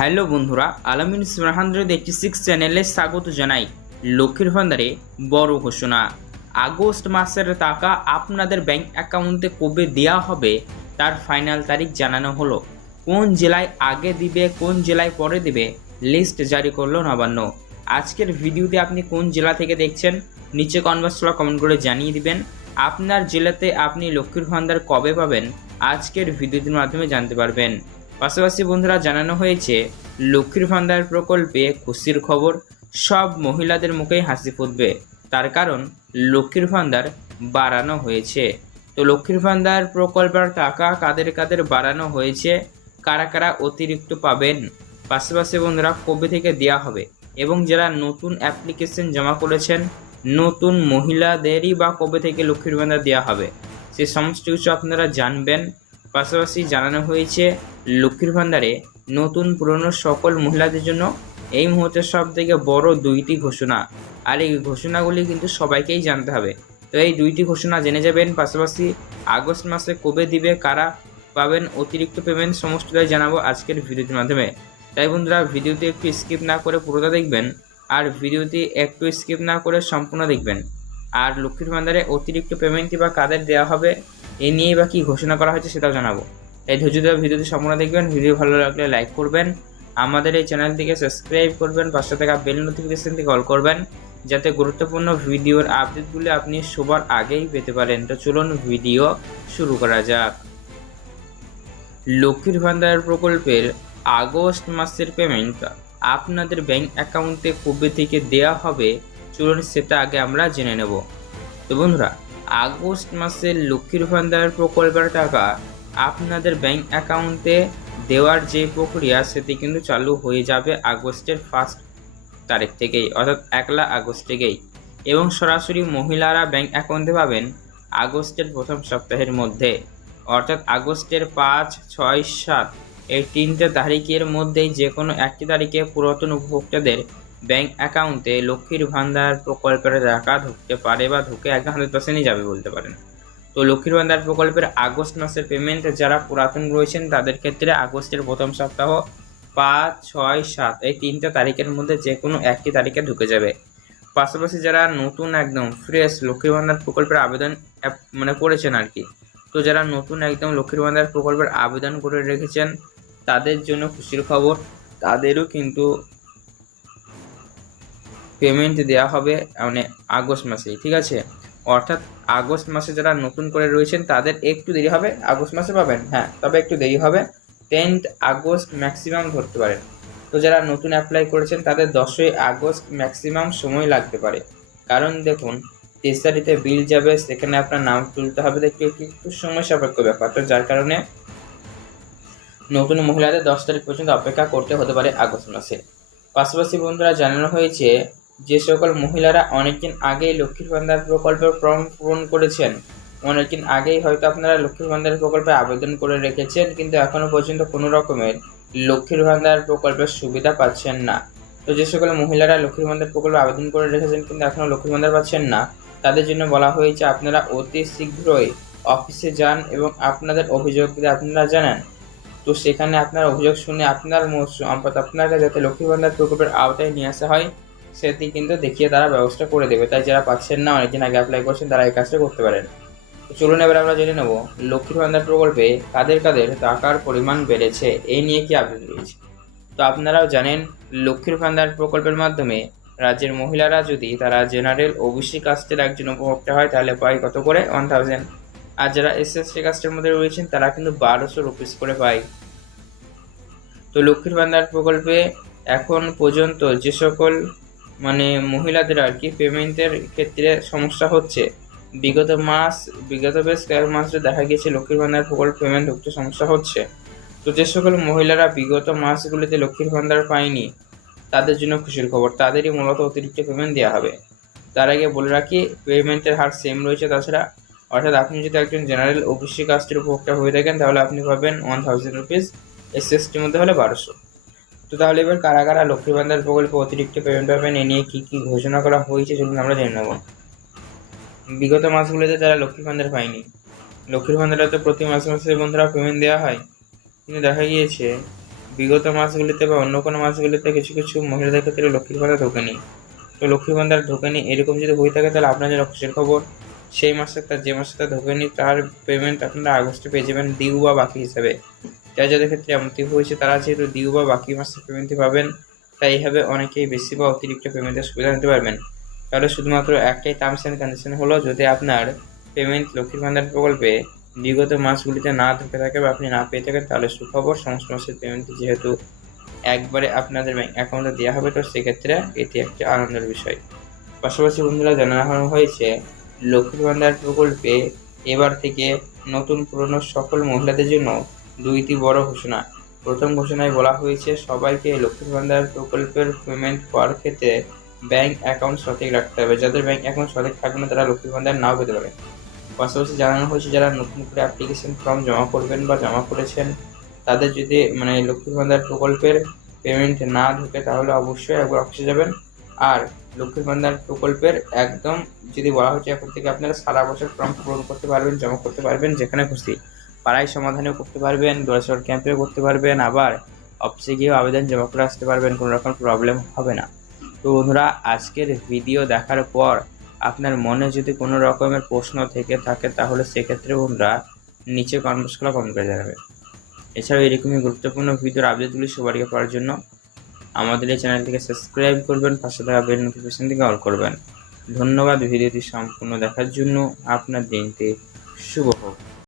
Hello বন্ধুরা, আলামিন hundred eighty six চ্যানেলে স্বাগত জানাই। লক্ষ্মীর ভান্ডারে বড় ঘোষণা। আগস্ট মাসের টাকা আপনাদের ব্যাংক অ্যাকাউন্টে কবে দেওয়া হবে, তার ফাইনাল তারিখ জানানো হলো। কোন জেলায় আগে দিবে, কোন জেলায় পরে দিবে লিস্ট জারি করল নবান্ন। আজকের ভিডিওতে আপনি কোন জেলা থেকে দেখছেন, নিচে কনভার্সলা কমেন্ট করে জানিয়ে দিবেন। আপনার জেলাতে আপনি লক্ষ্মীর ভান্ডার কবে পাবেন, আজকের ভিডিওটির মাধ্যমে জানতে পারবেন। পাশাপাশি বন্ধুরা জানানো হয়েছে, লক্ষ্মীর ভান্ডার প্রকল্পে খুশির খবর, সব মহিলাদের মুখেই হাসি ফুটবে। তার কারণ, লক্ষ্মীর ভান্ডার বাড়ানো হয়েছে। তো লক্ষ্মীর ভান্ডার প্রকল্পের টাকা কাদের কাদের বাড়ানো হয়েছে, কারা কারা অতিরিক্ত পাবেন, পাশাপাশি বন্ধুরা কবে থেকে দেওয়া হবে, এবং যারা নতুন অ্যাপ্লিকেশন জমা করেছেন, নতুন মহিলাদেরই বা কবে থেকে লক্ষ্মীর ভান্ডার দেওয়া হবে, সে সমস্ত কিছু আপনারা জানবেন। পাশাপাশি জানানো হয়েছে, লক্ষ্মীর ভান্ডারে নতুন পুরনো সকল মহিলাদের জন্য এই মুহূর্তে সব থেকে বড় দুইটি ঘোষণা। আর এই ঘোষণাগুলি কিন্তু সবাইকেই জানতে হবে। তো এই দুইটি ঘোষণা জেনে যাবেন, পাশাপাশি আগস্ট মাসে কবে দিবে, কারা পাবেন, অতিরিক্ত পেমেন্ট সমস্তটাই জানাব আজকের ভিডিওটির মাধ্যমে। তাই বন্ধুরা, ভিডিওটি একটু স্কিপ না করে পুরোটা দেখবেন, আর ভিডিওটি একটু স্কিপ না করে সম্পূর্ণ দেখবেন। আর লক্ষ্মীর ভান্ডারে অতিরিক্ত পেমেন্টটি বা কাদের দেওয়া হবে এ নিয়েই বা কী ঘোষণা করা হয়েছে সেটাও জানাব। তাই ধৈর্য দেওয়া ভিডিওটি সম্পূর্ণ দেখবেন, ভিডিও ভালো লাগলে লাইক করবেন, আমাদের এই চ্যানেলটিকে সাবস্ক্রাইব করবেন, পাশে থাকা বেল নোটিফিকেশনটি কল করবেন, যাতে গুরুত্বপূর্ণ ভিডিওর আপডেটগুলি আপনি সবার আগেই পেতে পারেন। তো চলুন ভিডিও শুরু করা যাক। লক্ষ্মীর ভান্ডার প্রকল্পের আগস্ট মাসের পেমেন্ট আপনাদের ব্যাংক অ্যাকাউন্টে কবে থেকে দেওয়া হবে? চলুন সেটা আগে আমরা জেনে নেব। তো বন্ধুরা আগস্ট মাসের লক্ষ্মীর ভান্ডার প্রকল্পের টাকা আপনাদের ব্যাংক অ্যাকাউন্টে দেওয়ার যে প্রক্রিয়া, সেটি কিন্তু চালু হয়ে যাবে আগস্টের ফার্স্ট তারিখ থেকেই, অর্থাৎ একলা আগস্ট থেকেই। এবং সরাসরি মহিলারা ব্যাংক অ্যাকাউন্টে পাবেন আগস্টের প্রথম সপ্তাহের মধ্যে। অর্থাৎ আগস্টের পাঁচ, ছয়, সাত, এই তিনটে তারিখের মধ্যেই যে কোনো একটি তারিখে পুরাতন উপভোক্তাদের ব্যাংক অ্যাকাউন্টে লক্ষ্মীর ভান্ডার প্রকল্পের টাকা ঢুকতে পারে বা ঢুকে একদম হান্ড্রেড পার্সেন্টই যাবে বলতে পারেন। তো লক্ষ্মীর ভান্ডার প্রকল্পের আগস্ট মাসের পেমেন্ট যারা পুরাতন রয়েছেন, তাদের ক্ষেত্রে আগস্টের প্রথম সপ্তাহ পাঁচ, ছয়, সাত এই তিনটা তারিখের মধ্যে যে কোনো একটি তারিখে ঢুকে যাবে। পাশাপাশি যারা নতুন একদম ফ্রেশ লক্ষ্মীর ভান্ডার প্রকল্পের আবেদন মানে করেছেন আর কি, তো যারা নতুন একদম লক্ষ্মীর ভান্ডার প্রকল্পের আবেদন করে রেখেছেন, তাদের জন্য খুশির খবর, তাদেরও কিন্তু পেমেন্ট দেওয়া হবে মানে আগস্ট মাসেই, ঠিক আছে? অর্থাৎ আগস্ট মাসে যারা নতুন করে রয়েছেন, তাদের একটু দেরি হবে, আগস্ট মাসে পাবেন হ্যাঁ তবে একটু দেরি হবে। টেন্থ আগস্ট ম্যাক্সিমাম ধরতে পারেন। তো যারা নতুন অ্যাপ্লাই করেছেন, তাদের দশই আগস্ট ম্যাক্সিমাম সময় লাগতে পারে। কারণ দেখুন, তেসারিতে বিল যাবে, সেখানে আপনার নাম তুলতে হবে, দেখতে একটু সময় সাপেক্ষ ব্যাপার। তো যার কারণে নতুন মহিলাদের দশ তারিখ পর্যন্ত অপেক্ষা করতে হতে পারে আগস্ট মাসে। পাশাপাশি বন্ধুরা, জানানো হয়েছে যে সকল মহিলারা অনেকদিন আগেই লক্ষ্মীর ভান্ডার প্রকল্পের ফর্ম পূরণ করেছেন, অনেকদিন আগেই হয়তো আপনারা লক্ষ্মীর ভান্ডার প্রকল্পে আবেদন করে রেখেছেন, কিন্তু এখনও পর্যন্ত কোনো রকমের লক্ষ্মীর ভান্ডার প্রকল্পের সুবিধা পাচ্ছেন না। তো যে সকল মহিলারা লক্ষ্মীর ভান্ডার প্রকল্পে আবেদন করে রেখেছেন, কিন্তু এখনও লক্ষ্মীর ভান্ডার পাচ্ছেন না, তাদের জন্য বলা হয়েছে আপনারা অতি শীঘ্রই অফিসে যান এবং আপনাদের অভিযোগ আপনারা জানান, তো সেখানে আপনার অভিযোগ শুনে আপনার সম্পদ আপনাকে যাতে লক্ষ্মী ভান্ডার প্রকল্পের আওতায় নিয়ে আসা হয় সেটি কিন্তু দেখিয়ে তারা ব্যবস্থা করে দেবে। তাই যারা পাচ্ছেন না, অনেকদিন আগে অ্যাপ্লাই করছেন, তারা এই কাজটা করতে পারেন। চলুন এবার আমরা জেনে নেব লক্ষ্মীর ভান্ডার প্রকল্পে কাদের কাদের টাকার পরিমাণ বেড়েছে এই নিয়ে কি আপডেট রয়েছে? তো আপনারাও জানেন, লক্ষ্মীর ভান্ডার প্রকল্পের মাধ্যমে রাজ্যের মহিলারা যদি তারা জেনারেল ওবিসি কাস্টের একজন উপভোক্তা হয়, তাহলে পায় কত করে? ওয়ান থাউজেন্ড আর যারা এসএসসি কাস্টের মধ্যে রয়েছেন, তারা কিন্তু বারোশো রুপিস করে পায়। তো লক্ষ্মীর ভান্ডার প্রকল্পে এখন পর্যন্ত যে সকল মানে মহিলাদের আর কি পেমেন্টের ক্ষেত্রে সমস্যা হচ্ছে। বিগত মাস, বিগত বেশ কয়েক মাসে দেখা গিয়েছে লক্ষ্মীর ভান্ডার প্রকল্প পেমেন্ট ঢুকতে সমস্যা হচ্ছে। তো যে সকল মহিলারা বিগত মাসগুলিতে লক্ষ্মীর ভান্ডার পায়নি, তাদের জন্য খুশির খবর। তাদেরই মূলত অতিরিক্ত পেমেন্ট দেওয়া হবে। তার আগে বলে রাখি, পেমেন্টের হার সেম রয়েছে। তাছাড়া অর্থাৎ আপনি যদি একজন জেনারেল ওবিসি কাস্টের উপভোক্তা হয়ে থাকেন, তাহলে আপনি পাবেন ওয়ান থাউজেন্ড রুপিস এসএসটির মধ্যে হলে বারোশো। তো তাহলে এবার কারা কারা লক্ষ্মী ভান্ডার প্রকল্পে অতিরিক্ত পেমেন্ট পাবেন এ নিয়ে কী কী ঘোষণা করা হয়েছে চলুন আমরা জেনে নেব। বিগত মাসগুলোতে তারা লক্ষ্মী ভান্ডার পায়নি। লক্ষ্মীর ভান্ডারে তো প্রতি মাসে মাসে বন্ধুরা পেমেন্ট দেওয়া হয়। কিন্তু দেখা গিয়েছে, বিগত মাসগুলিতে বা অন্য কোনো মাসগুলিতে কিছু কিছু মহিলাদের ক্ষেত্রে লক্ষ্মীর ভাণ্ডার ঢোকেনি। তো লক্ষ্মীর ভাণ্ডার ঢোকেনি, এরকম যদি হয়ে থাকে তাহলে আপনার জন্য খুশির খবর। সেই মাসে তার যে মাসে তার ঢোকেনি, তার পেমেন্ট আপনারা আগস্টে পেয়ে যাবেন ডিউ বা বাকি হিসাবে। যারা যাদের ক্ষেত্রে এমনটি হয়েছে, তারা যেহেতু ডিউ বা বাকি মাসের পেমেন্টটি পাবেন, তাই এইভাবে অনেকেই বেশি বা অতিরিক্ত পেমেন্টের সুবিধা নিতে পারবেন। তাহলে শুধুমাত্র একটাই টার্মস অ্যান্ড কন্ডিশন হলো, যদি আপনার পেমেন্ট লক্ষ্মীর ভাণ্ডার প্রকল্পে বিগত মাসগুলিতে না ঢুকে থাকে বা আপনি না পেয়ে থাকেন, তাহলে সুখবর সমস্ত মাসের পেমেন্ট যেহেতু একবারে আপনাদের ব্যাংক অ্যাকাউন্টে দেওয়া হবে, তো সেক্ষেত্রে এটি একটি আনন্দের বিষয়। পাশাপাশি বন্ধুরা জানানো হয়েছে, লক্ষ্মীর ভাণ্ডার প্রকল্পে এবার থেকে নতুন পুরনো সকল মহিলাদের জন্য দুইটি বড় ঘোষণা। প্রথম ঘোষণায় বলা হয়েছে, সবাইকে লক্ষ্মী ভাণ্ডার প্রকল্পের পেমেন্ট করার ক্ষেত্রে ব্যাংক অ্যাকাউন্ট সঠিক রাখতে হবে। যাদের ব্যাংক অ্যাকাউন্ট সঠিক থাকবে না, তারা লক্ষ্মী ভাণ্ডার নাও পেতে পারে। পাশাপাশি জানানো হয়েছে, যারা নতুন করে অ্যাপ্লিকেশন ফর্ম জমা করবেন বা জমা করেছেন, তাদের যদি মানে লক্ষ্মী ভান্ডার প্রকল্পের পেমেন্ট না ঢুকে তাহলে অবশ্যই একবার অফিসে যাবেন। আর লক্ষ্মীর ভান্ডার প্রকল্পের একদম যদি বলা হচ্ছে, এখন থেকে আপনারা সারা বছর ফর্ম পূরণ করতে পারবেন, জমা করতে পারবেন, যেখানে খুশি। পাড়ায় সমাধানেও করতে পারবেন দোড়াচড় ক্যাম্পেও করতে পারবেন, আবার অফিসে গিয়েও আবেদন জমা করে আসতে পারবেন, কোনো রকম প্রবলেম হবে না। তো বন্ধুরা, আজকের ভিডিও দেখার পর আপনার মনে যদি কোনো রকমের প্রশ্ন থেকে থাকে, তাহলে সেক্ষেত্রে বন্ধুরা নিচে কমেন্টস করে কমেন্ট করে জানাবেন এছাড়াও এরকমই গুরুত্বপূর্ণ ভিডিওর আপডেটগুলি সবারকে পাওয়ার জন্য আমাদের এই চ্যানেলটিকে সাবস্ক্রাইব করবেন, পাশে থাকা বেল নোটিফিকেশন থেকে অল করবেন। ধন্যবাদ ভিডিওটি সম্পূর্ণ দেখার জন্য। আপনার দিনটি শুভ হোক।